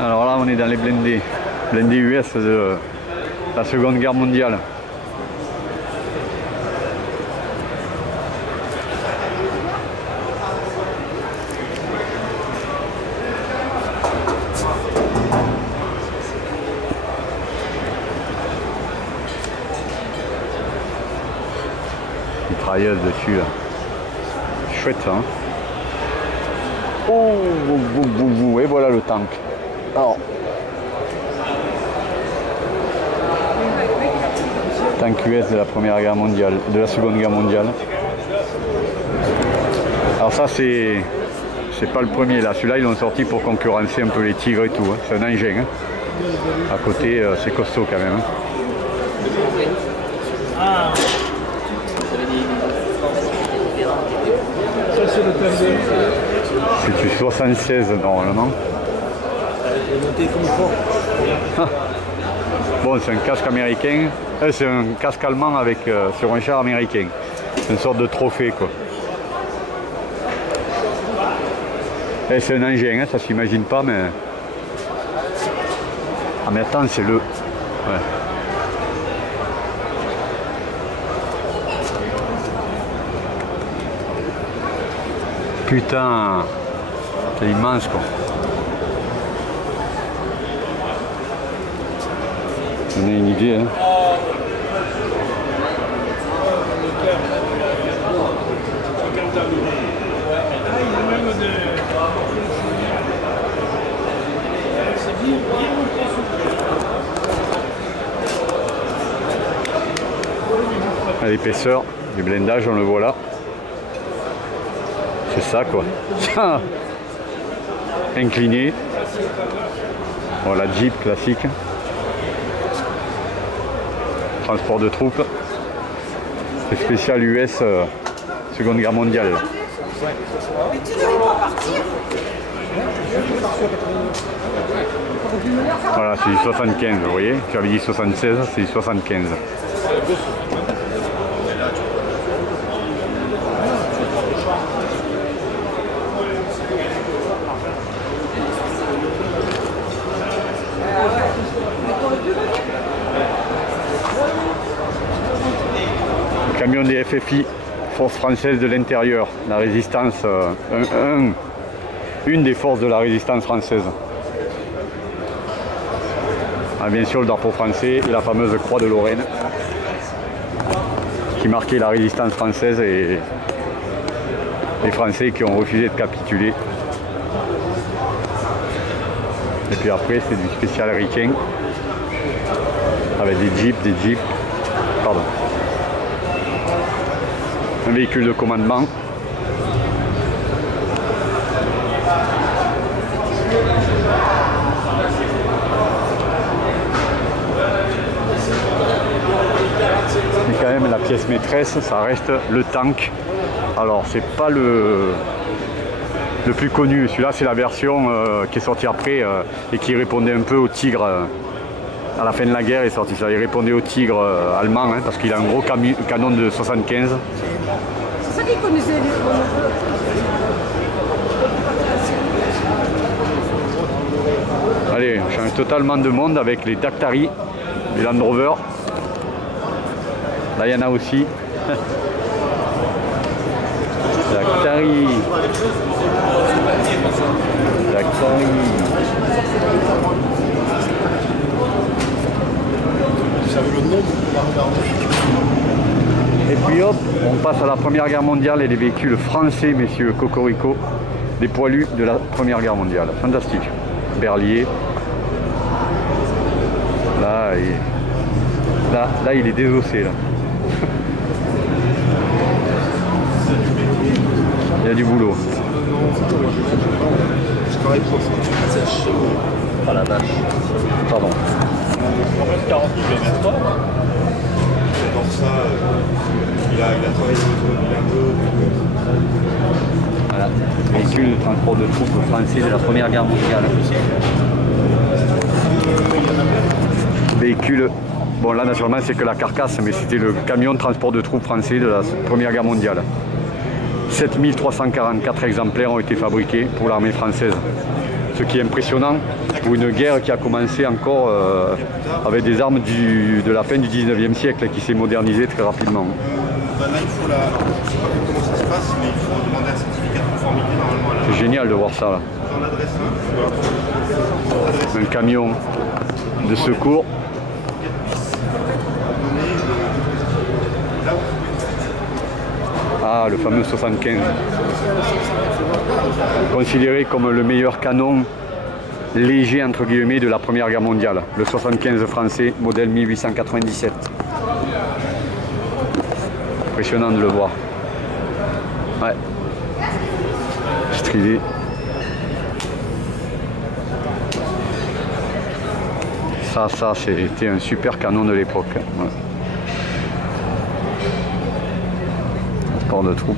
Alors là, on est dans les blindés US de la Seconde Guerre mondiale. Mitrailleuse dessus là. Chouette ça, hein. Oh, et voilà le tank. Alors, tank US de la Première Guerre mondiale, de la Seconde Guerre mondiale. Alors ça c'est pas le premier là, celui-là ils l'ont sorti pour concurrencer un peu les tigres et tout, hein. C'est un engin, hein. À côté c'est costaud quand même, hein. C'est du 76 normalement. Bon, c'est un casque américain, c'est un casque allemand avec sur un char américain. C'est une sorte de trophée quoi. Et c'est un engin, hein, ça s'imagine pas, mais. Ah mais attends, c'est le. Ouais. Putain, c'est immense quoi. On a une idée, hein. L'épaisseur du blindage, on le voit là. C'est ça quoi. Incliné. Voilà, Jeep classique. Transport de troupes. C'est spécial US Seconde Guerre mondiale. Voilà, c'est du 75, vous voyez. J'avais dit 76, c'est du 75. Camion des FFI, Force française de l'intérieur, la résistance, une des forces de la résistance française. Ah, bien sûr le drapeau français et la fameuse croix de Lorraine qui marquait la résistance française et les Français qui ont refusé de capituler. Et puis après c'est du spécial ricain avec des jeeps, pardon. Un véhicule de commandement. Mais quand même la pièce maîtresse, ça reste le tank. Alors c'est pas le plus connu, celui-là c'est la version qui est sortie après et qui répondait un peu au tigre. À la fin de la guerre, il est sorti ça. Il répondait au tigre allemand, hein, parce qu'il a un gros canon de 75. C'est ça qu'il connaissait. Allez, on change totalement de monde avec les Dactari, les Land Rover. Là, il y en a aussi. Dactari. Dactari. Et puis hop, on passe à la Première Guerre mondiale et les véhicules français, messieurs, Cocorico, des poilus de la Première Guerre mondiale. Fantastique. Berlier. Là, il est désossé là. Il y a du boulot. Ah la vache. Pardon. En fait, 40 000 km/h. Dans ça, il a travaillé sur le Voilà, véhicule de transport de troupes français de la Première Guerre mondiale. Véhicule, bon là naturellement c'est que la carcasse, mais c'était le camion de transport de troupes français de la Première Guerre mondiale. 7344 exemplaires ont été fabriqués pour l'armée française. Ce qui est impressionnant pour une guerre qui a commencé encore avec des armes de la fin du 19e siècle et qui s'est modernisée très rapidement. Là, il faut la... Alors, je sais pas comment ça se passe, mais il faut demander un certificat de conformité normalement. C'est génial de voir ça là. J'en adresse un. Un camion de secours. Ah, le fameux 75. Considéré comme le meilleur canon léger entre guillemets de la Première Guerre mondiale. Le 75 français, modèle 1897. Impressionnant de le voir. Ouais. Stridé. Ça c'était un super canon de l'époque. Ouais. Transport de troupes.